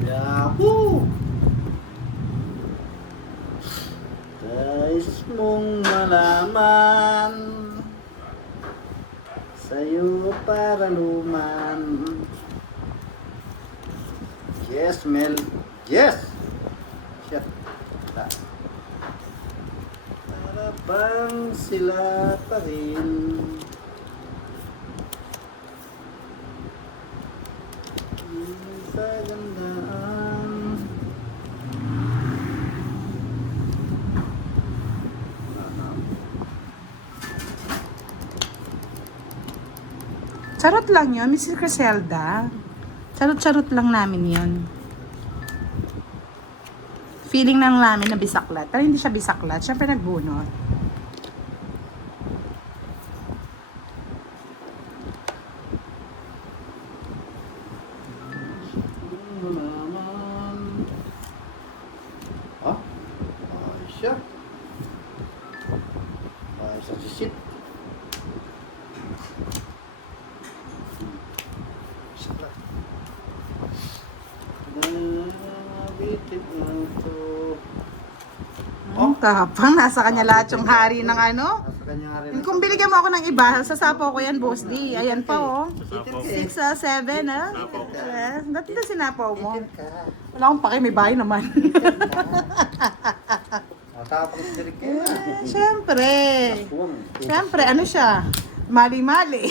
Yahoo! Nais mong malaman sa'yo para luman. Yes, Mel. Yes! Shit. Para bang sila pa rin. Sa gandaan. Charot lang yun, Mrs. Criselda. Charot-charot lang namin yun. Feeling lang namin na bisaklat. Pero hindi siya bisaklat. Siyempre nagbunot. Ah? Ayos siya. Ayos ang sisit. Bisaklat. Nabitin lang to. Ang tapang. Nasa kanya lahat yung hari ng ano. Nasa kanya nga rin. Kung binigyan mo ako ng iba, sasapaw ko yan, Boss D. Ayan pa, oh. 6, 7, ah. Ba't ito sinapaw mo? Wala akong pake, may bahay naman. Matapos sirik ka. Siyempre. Siyempre, ano siya? Mali-mali.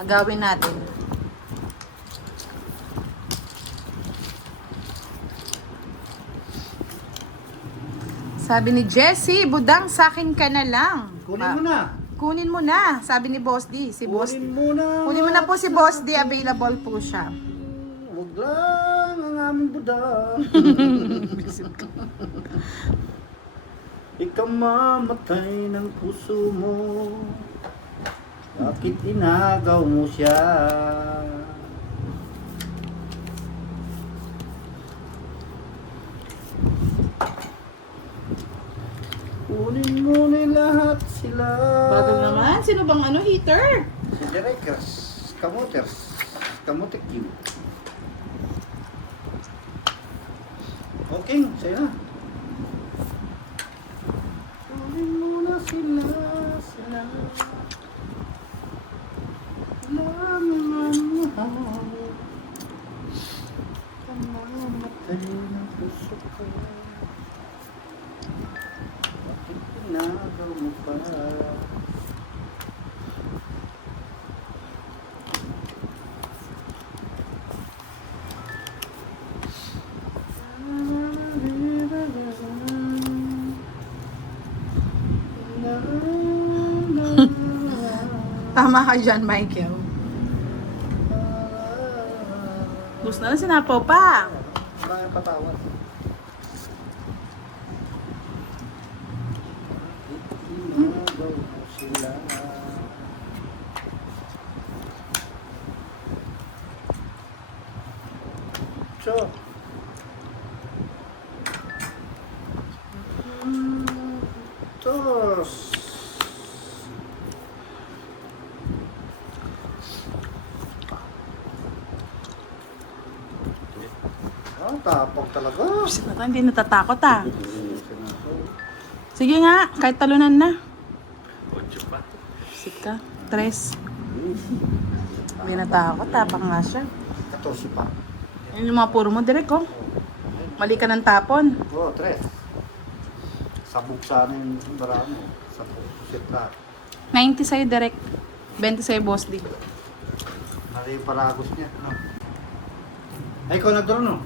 Agawin natin. Sabi ni Jessie, budang sa akin ka na lang. Kunin mo na. Kunin mo na, sabi ni Boss D. Si Boss D. Kunin mo na. Kunin mo na po si Boss D. Available po siya. Huwag lang ang aming budang. Ikaw mamatay ng puso mo. Bakit inagaw mo siya? Kunin mo na lahat sila. Bagal naman. Sino bang ano, heater? Si Direkers, Kamoters, Kamotek Q. Okay, sa'yo na. Kunin mo na sila. Lamang mahal. Kamamatay ng puso ko. Bakit pinagaw mo pa? Tama ka dyan, Michael. Gusto na sinapaw pa. Maraming patawad. Inagaw mo sila. So, tos. Ah, tapang talaga. Hindi natatakot ah. Sige nga, kahit talunan na. 8 pa. Sit ka. 3. Hindi natakot, tapang nga siya. 14 pa. Yun yung mga puro mo, direct oh. Mali ka ng tapon. Oo, 3. Sabog sana yung barang mo. Sabog. Sit na. 90 sa'yo, direct. 20 sa'yo, Boss D. Nari yung paragos niya. No? Ay, ikaw nagdaro, no?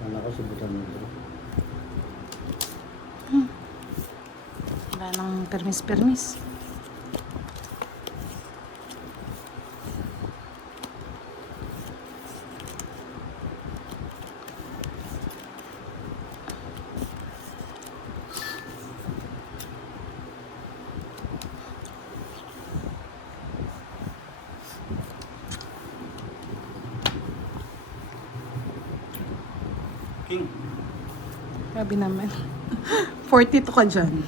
Wala ko subutan nito. Wala nang permis-permis. King. Grabe naman. 42 ka dyan.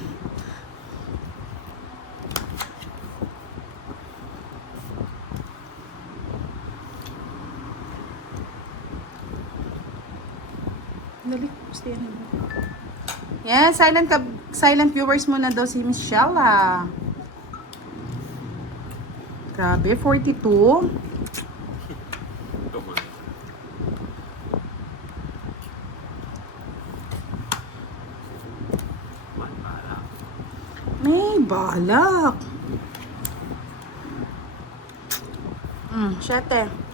Dali, gusto yan. Yan, silent viewers muna daw si Miss Shella. Grabe, 42. Come on. Manala. May balak. 7.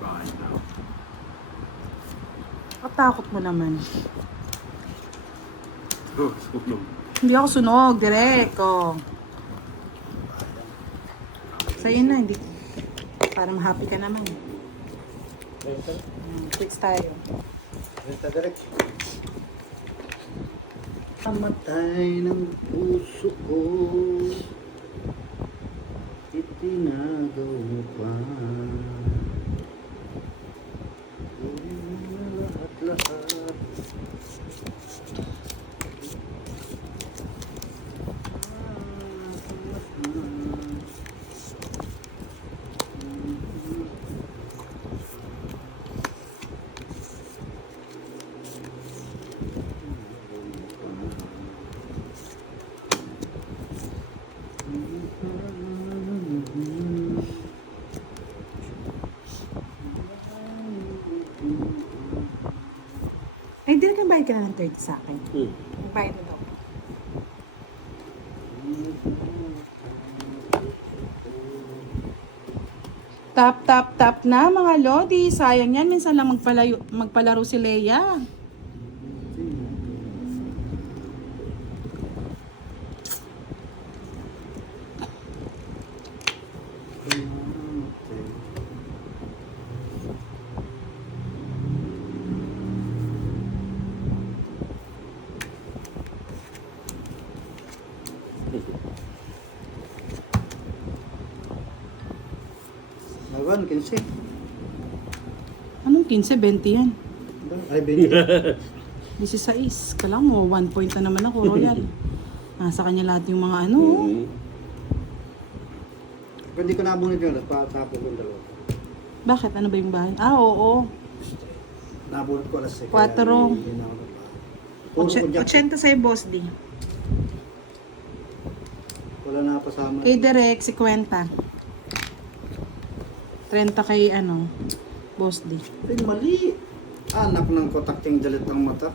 Right now. Katakot mo naman. Oh, sunog. Hindi ako sunog, direct. Oh. Sa'yo na, hindi. Para ma-happy ka naman. Quits tayo. Amatay ng puso ko, itinagaw mo pa. Lahat-lahat. Ay, di na bayad ka na ng 30 sa akin. Bayad na daw. Tap na mga lodi. Sayang yan. Minsan lang magpalaro si Leia. Lawan, 15. Anong 15? 20 yan. Ay, 20. 16. Kailangan mo, 1 point na naman ako, Royal. Nasa kanya lahat yung mga ano. Hindi ko nabunod yun, tapos yung dalawa. Bakit? Ano ba yung bahay? Ah, oo. Nabunod ko alas 6. 4. 80 sa'yo, Boss D. Wala na pasama. Kay Derek, 50. 30 kay ano, Boss D. Ay, mali. Anak ng kotakting dalit ng mata.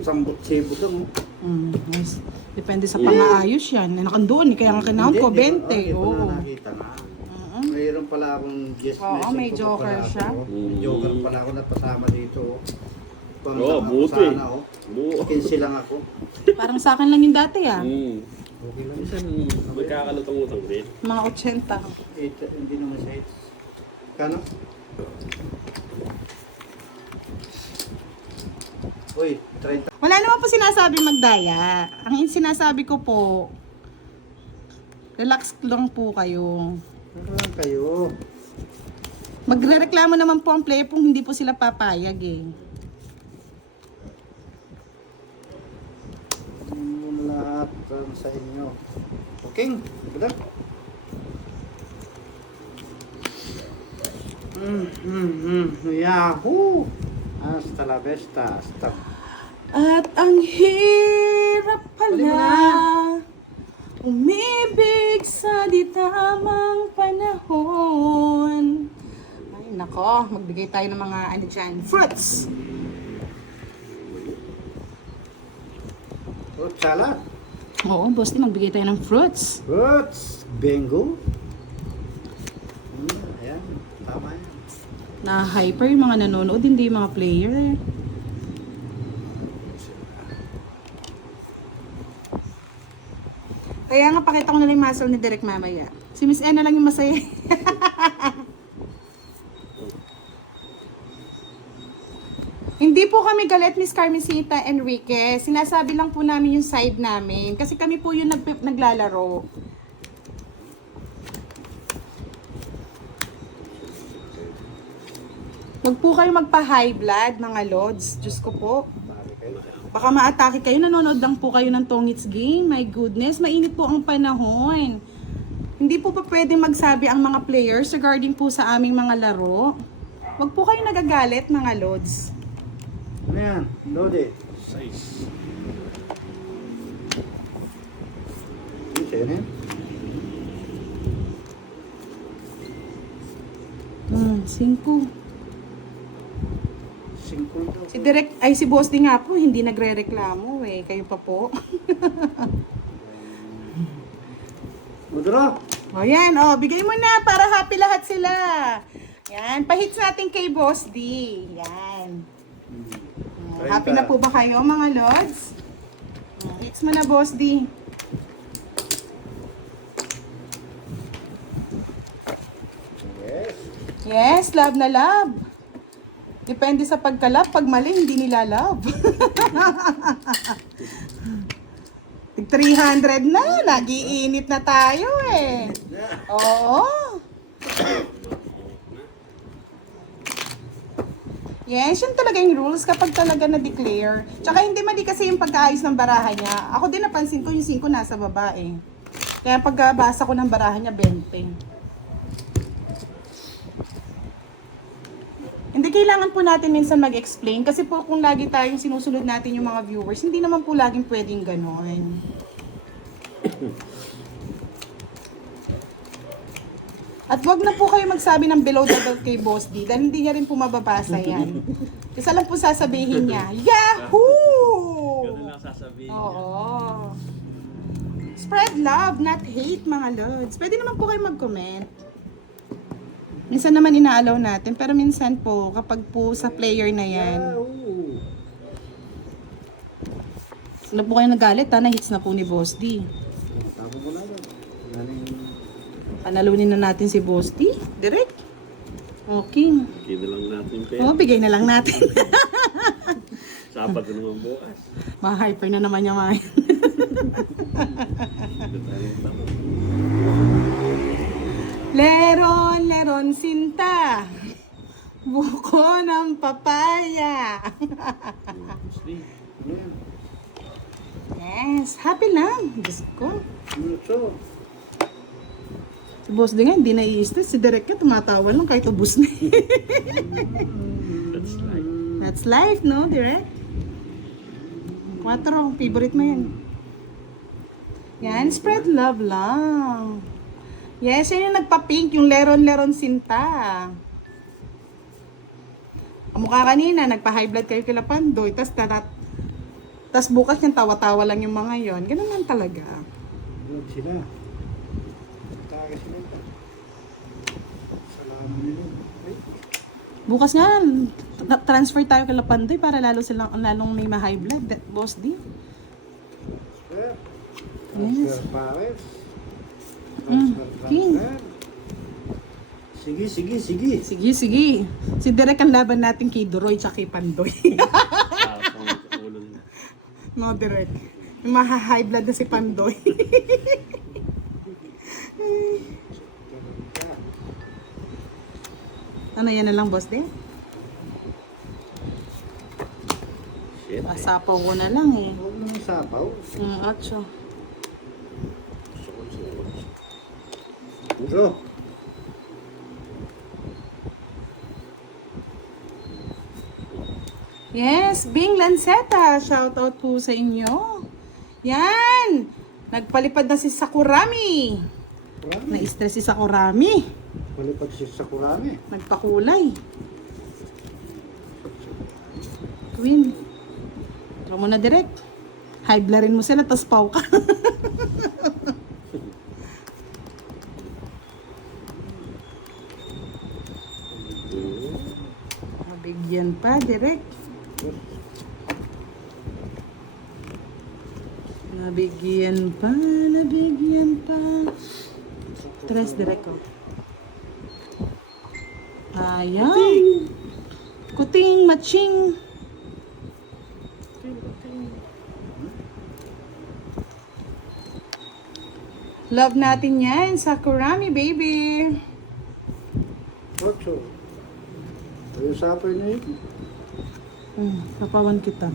Sambot sibot lang. Yes. Depende sa pang-aayos yan. Nakandoon, kaya nga kinahon ko, 20. Hindi ko Oo. na nakita nga. Mayroon pala akong guest Oo, message may ko pa joker pala siya. ako. May joker pala ako na pasama dito. Pang Oo, ako buti. sana, oh. Buo. 15 lang ako. Parang sa akin lang yung dati ah. Okay lang. Minsan, magkakalutang-utang din. Mga 80. Hindi naman sa 8. Kano? Uy, 30. Wala naman po sinasabi magdaya. Ang sinasabi ko po, relax lang po kayo. Ano lang kayo? Magrereklamo naman po ang player kung hindi po sila papayag eh. Lahat sa inyo. Okay, good. Yahoo! Hasta la vista. Hasta. At ang hirap pala umibig sa di tamang panahon. Ay nako, magbigay tayo ng mga ano dyan, fruits. Fruit salad. Oo, boss, magbigay tayo ng fruits. Fruits. Bingo. Ayan, tama yan. Na hyper yung mga nanonood, hindi yung mga player. Kaya nga pakita ko na lang yung muscle ni Derek mamaya. Si Miss N na lang yung masaya. Hindi po kami galit, Miss Carmencita Enrique. Sinasabi lang po namin yung side namin. Kasi kami po yung naglalaro. Huwag po kayo magpa-high blood, mga lods. Diyos ko po. Bali kayo. Baka ma-atake kayo. Nanonood lang po kayo ng Tongits game. My goodness, mainit po ang panahon. Hindi po pa pwede magsabi ang mga players regarding po sa aming mga laro. Huwag po kayo nagagalit, mga lods. Ano yan? Lodi. 6. Ano siya yan? 5. 5 daw. Si Boss D nga po, hindi nagre-reklamo eh. Kayo pa po. Udro! O yan, o, bigay mo na para happy lahat sila. Yan, pahits natin kay Boss D. Yan. Happy na po ba kayo, mga lods? Hits mo na, Boss D. Yes. Yes, love na love. Depende sa pagkalab. Pag mali, hindi nila love. 300 na. Nagiinit na tayo eh. Oo. Yes, yun talaga yung rules kapag talaga na-declare. Tsaka hindi mali kasi yung pagkaayos ng baraha niya. Ako din napansin ko yung 5 nasa baba eh. Kaya pagkabasa ko ng baraha niya, 20. Hindi kailangan po natin minsan mag-explain kasi po kung lagi tayong sinusunod natin yung mga viewers, hindi naman po laging pwedeng gano'n. At wag na po kayo magsabi ng below the belt kay Boss D dahil hindi niya rin po mababasa yan. Kasi lang po sasabihin niya, Yahoo! Ganun lang sasabihin. Oo. Spread love, not hate, mga lods. Pwede naman po kayo mag-comment. Minsan naman inaalaw natin, pero minsan po, kapag po sa player na yan, Yahoo! sila po kayo nagalit ha, na-hits na po ni Boss D. Tama mo na daw. Galing. Panalunin na natin si Boss D, direct. Okay. Bigyan na lang natin yung pera. Oo, bigay na lang natin. Sabado naman bukas. Ma-hyper na naman yung mga yan. Dito tayo tama. Leron, leron, sinta. Buko ng papaya. Mostly. Ano yan? Yes, happy lang. Diyos ko. Ano to? Si Boss din nga, hindi nai-stress. Si Derek ka, tumatawa lang kahit ubus na. That's life. That's life, no, Derek? 4, favorite mo yan. Yan, spread love lang. Yes, yan yung nagpa-pink, yung leron-leron sinta. Kamukha kanina, nagpa-high blood kayo kila Pandoy, tas bukas yung tawa-tawa lang yung mga yon. Ganun lang talaga. Doon sila. Taga sila ito. Salamat nila. Ay, Bukas nga, transfer tayo kila Pandoy para lalong may ma-high blood, Boss D. sir. Yes. Transfer Pares. King. Sige, sige, sige. Sige, sige. Si Derek ang laban natin kay Duroy tsaka kay Pandoy. Tapos ang ulo niya. No, Derek. Yung maha-high blood na si Pandoy. Ano yan na lang, Boss D? Shit. Pasapaw ko na lang eh. Huwag nang sapaw. 8. Udro. Yes, Bing Lanceta. Shout out po sa inyo. Yan! Nagpalipad na si Sakurami. Kurami. Na-stress si Sakurami. Palipad si Sakurami. Nagpakulay. Queen. Tara mo na direct. High blurrin mo sila, tas paw ka. Mabigyan pa, direct. Nabigyan pa, nabigyan pa. Tres direct ko. Ayan. Kuting, matching. Love natin yan, Sakurami baby. 8. Ayun sa apoy na yun. Napawan kita.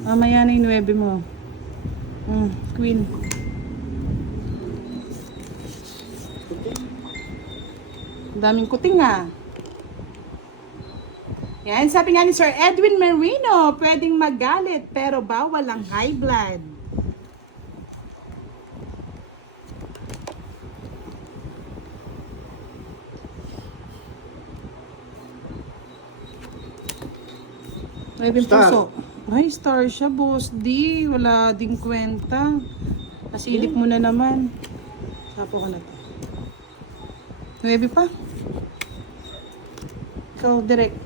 Mamaya na yung 9 mo. Queen. Ang daming kuting ah. Yan, sabi nga ni Sir Edwin Marino, pwedeng magalit pero bawal ang high blood. May Star. puso. Ay, star siya, boss. Di, wala ding kwenta. Nasilip mo na naman. Sapo ko na to. 9 pa. Ikaw, direct.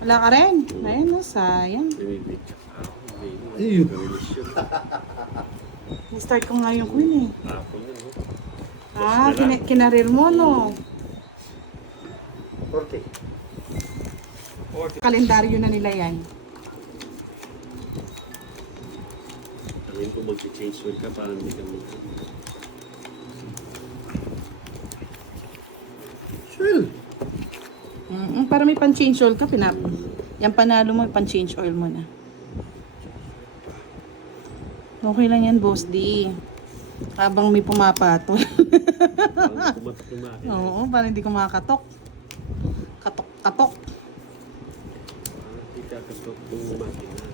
Wala ka rin. Ayun, no, sayang. Bibig. Ayun. Start ko nga yung queen eh. Tapon yun, no? Kinarir mo, no? 40. Kalendaryo na nila yan. Sabihin ko mag-change wheel ka para hindi ka mag... Swell. Para may pan-change oil ka, Yan panalo mo, pan-change oil mo na. Okay lang yan, boss D. Habang may pumapatol. Parang kumatok yung makina. Oo, para hindi ko makakatok. Katok. Parang hindi kakatok yung makina.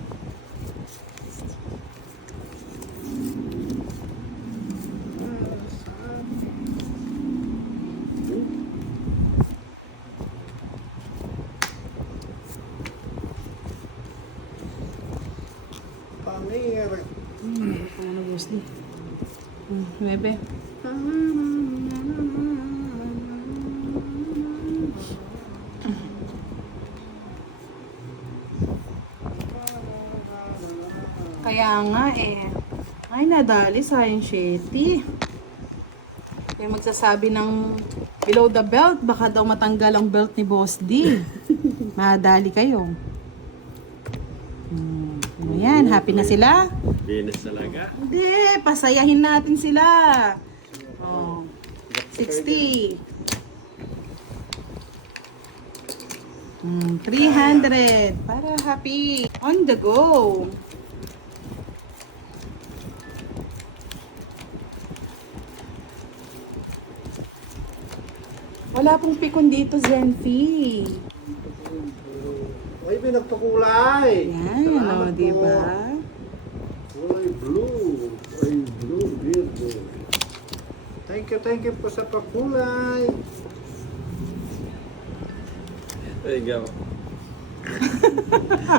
Pangir. Ano, boss D? 9. Kaya nga eh. Ay, nadali sayang Shetty. Kaya magsasabi ng below the belt, baka daw matanggal ang belt ni Boss D. Madali kayo. Ano yan? Happy na sila? Venus talaga. Hindi, pasayahin natin sila. Oh, 60. 300. Para happy. On the go. Wala pong pikon dito, Zenfi. Ay, pinagpakulay. Yan, Salamat o, diba? po. Ay, blue. Ay, blue. Beautiful. Thank you po sa pakulay. Ay, gawa.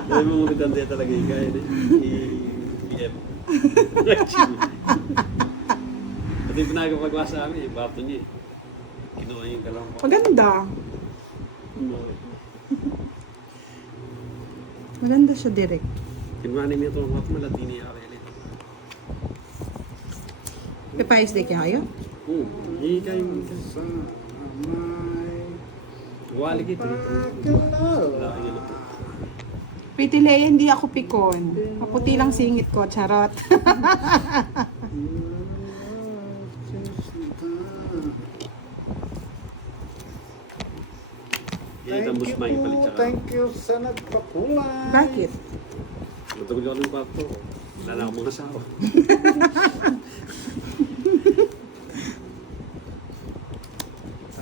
Ay, mga maganda talaga yung kaya i-PM. Pati yung pinagapagawa sa amin, bato niya eh. Kinuha yung kalawang ko. Maganda. Maganda siya direct. Kinuha niya ito ng mga malatini ako yan. Pepayos day kayo? Hindi kayo. Sa amay. Wali kita ito. Pakalaw. Wala kayo ito. Pretty Leia, hindi ako pikon. Maputi lang singit ko, charot. Kaya itang busmay palit siya. Thank you sa nagpakulay. Bakit? Matugod ako ng kwarto. Wala na akong mga asawa.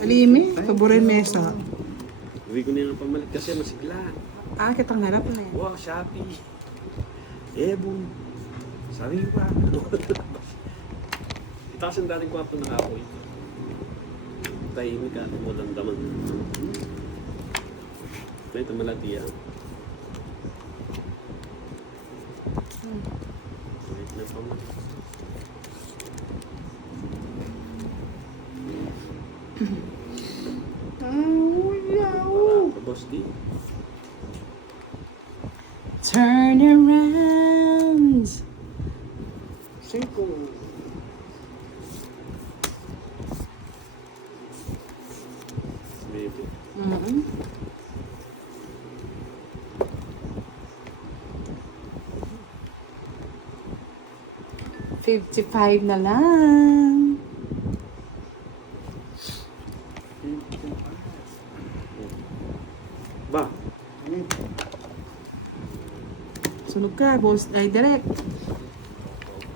Alimi, paborin mesa. Uwi ko na yung pamalit kasi masigla. Kitang harap na yan. Wow, Shopee. Ebon. Sabi ko pa. Itaas ang dating kwarto ng ako ito. Tahimik ka. Walang daman. Ito malati yan. Wait na pa mo. Wala pa, boss D. Turn around. 5. Maybe. 55 na lang. Ba? ka, boss. Ay, direct.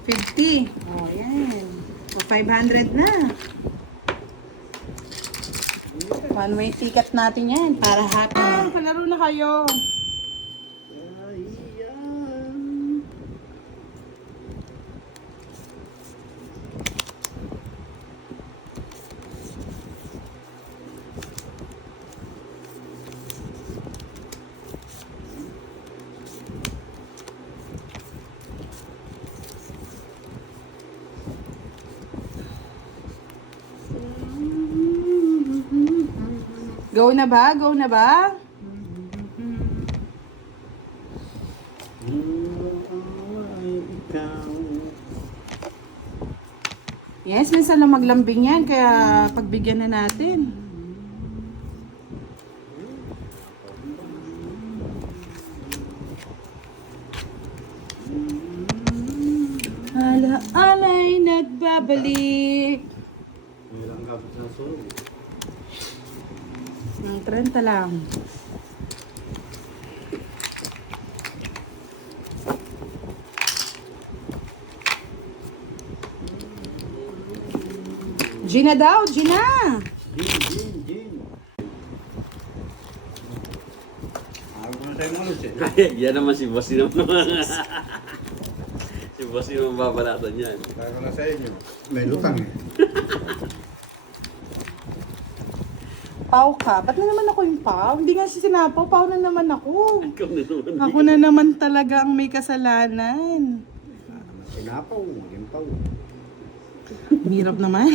50. Oh, yan. O, 500 na. One-way ticket natin yan para happy. Palaro na kayo. Ayan. Go na ba? Go na ba? Ikaw. Yes, minsan lang maglambing yan, kaya pagbigyan na natin. Ala-alay nagbabalik. Ilang kapit na solo. Ng 30 lang. Gina daw, Gina! Jin. Ako na tayo mo eh. Yan naman si Boss naman. Si Boss yung babalatan yan. Ako na sa inyo. May lutang eh. Pau ka? Ba't na naman ako yung pau? Hindi nga si sinapaw, pau na naman ako. Ikaw na naman. Ako na naman talaga ang may kasalanan. Sinapaw, maging paw. Hirap naman.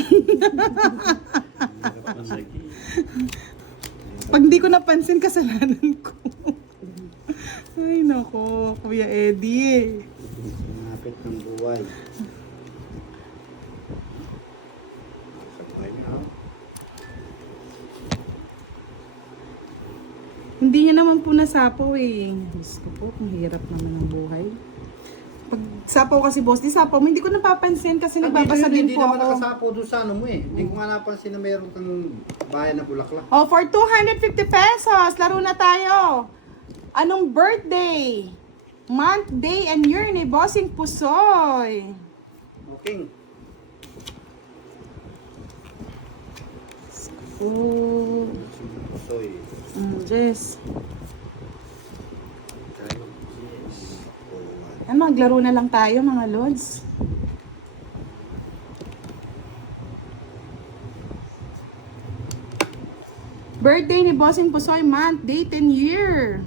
Masagi. Pag di ko napansin, kasalanan ko. Ay, nako, Kuya Eddie. Sinapit ng buhay. Sabay na. Hindi niya naman po nasapaw eh. Diyos ko po, mahirap naman ang buhay. Pag sapaw kasi boss, di sapaw mo, hindi ko napapansin kasi nagbabasa din Hindi po naman ako. nakasapo doon sa ano mo eh. Hindi ko nga napansin na mayroon kang bayan na bulaklak. Oh, for 250 pesos, laro na tayo. Anong birthday? Month, day, and year ni Bossing Pusoy. Okay. Oh, Soy. Jess. Yes. Maglaro na lang tayo mga lods. Birthday ni Bossing Pusoy, month, date, and year.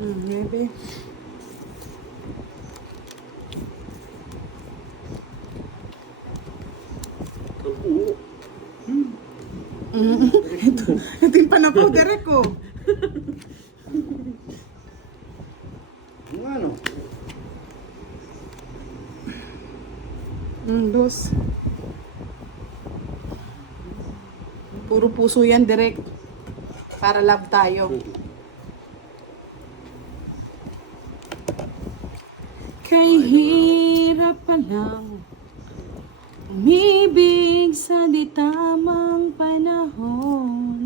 Maybe. Ito yung panapaw, Derek ko. Ano ano? Dos. Puro puso yan, Derek. Para love tayo. Kay hirap pa lang umibig sa di tamang panahon.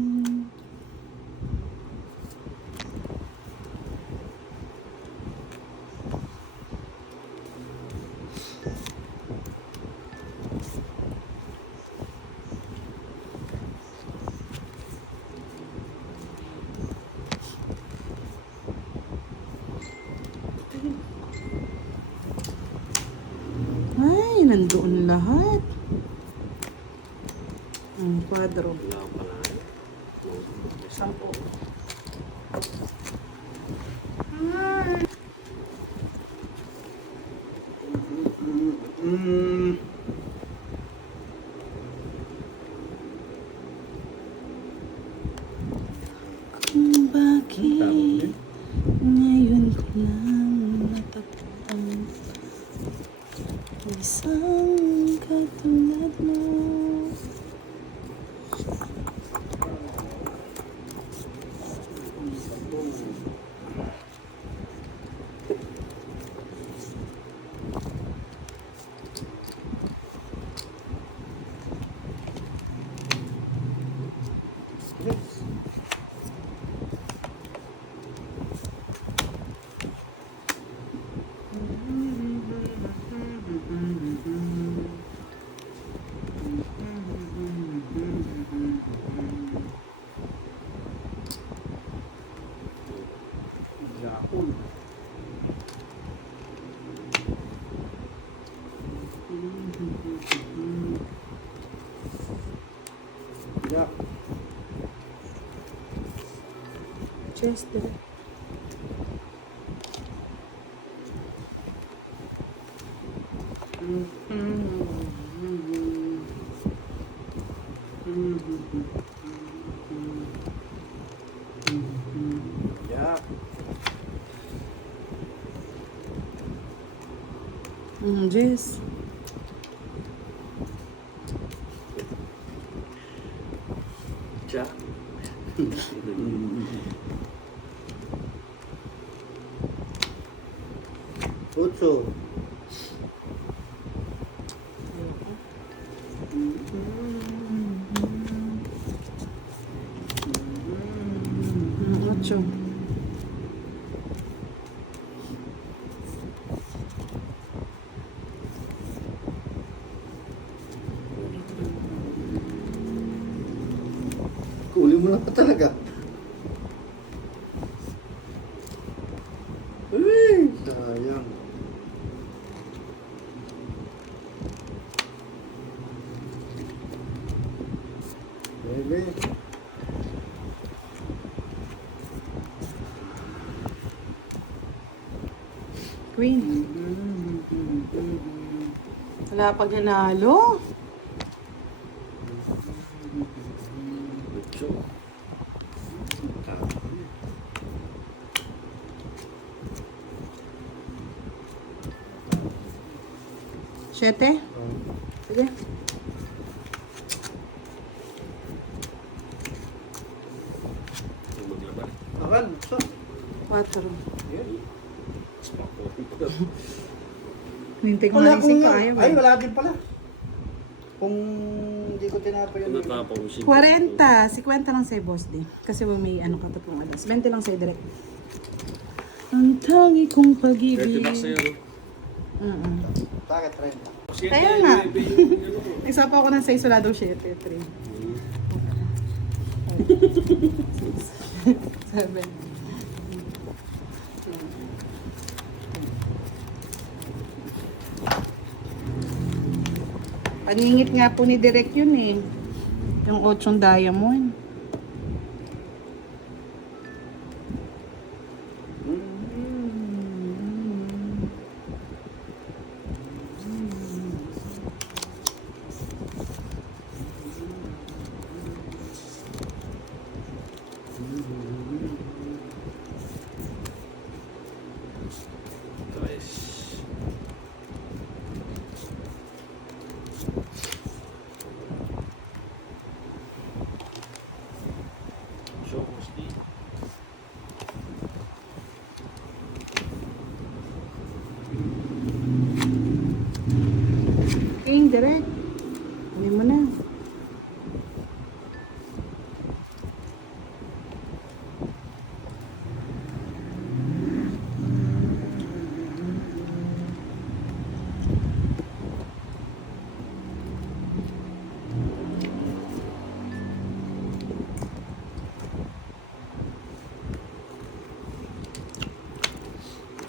Ay, nandoon lahat. Ang kwadro. Wala pa na. 10. Kung bakit ngayon ko lang natatang isang katulad mo. Yeah. Chest direct. Yeah. Jess. Siya. Ocho. Ocho. Kuli mo na pa talaga. Ay, sayang. Bebe. Queen. Wala pag nanalo. Ocho. Siyete. Sige. Yung maglaban. Akan, so. Quatro. Yan. Spako. Hintay ko Wala manising kung, ko ayaw. ay, wala din pala. Kung hindi ko tinapay yun. Natapang si 40. 50 lang sa'yo, boss din. Kasi may ano ka tapong alas. 20 lang sa'yo direct. Ang tangi kong 30 pag-ibig. bucks sa'yo, no? Bakit 30? Kaya nga. Nagsapa ako ng 6, wala daw 7. 3. 7. Paningit nga po ni Direk yun eh. Yung 8 diamond. Guys. Show us the King, Direk. Ano mo na?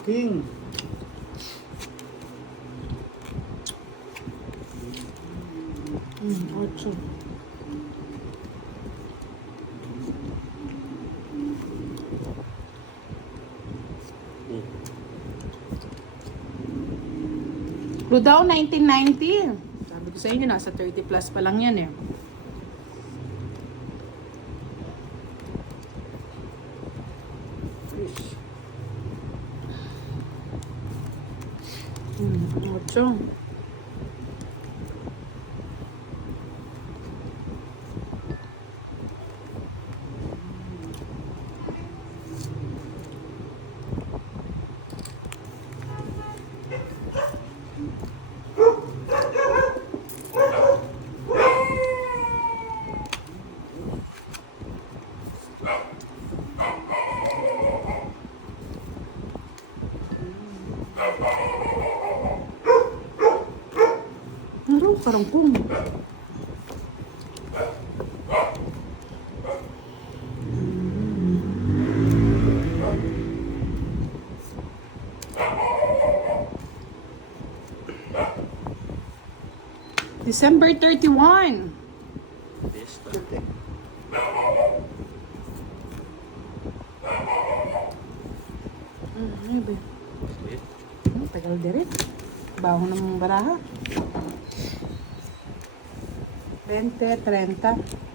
King. Ocho. Blue daw, 1990. Sabi ko sa inyo, nasa 30 plus pa lang yan eh. Ocho. Ano, karangkong. December 31. Besta. Ito eh. Ano ba? Sige. Tagal din. Baho ng baraha. 20, 30.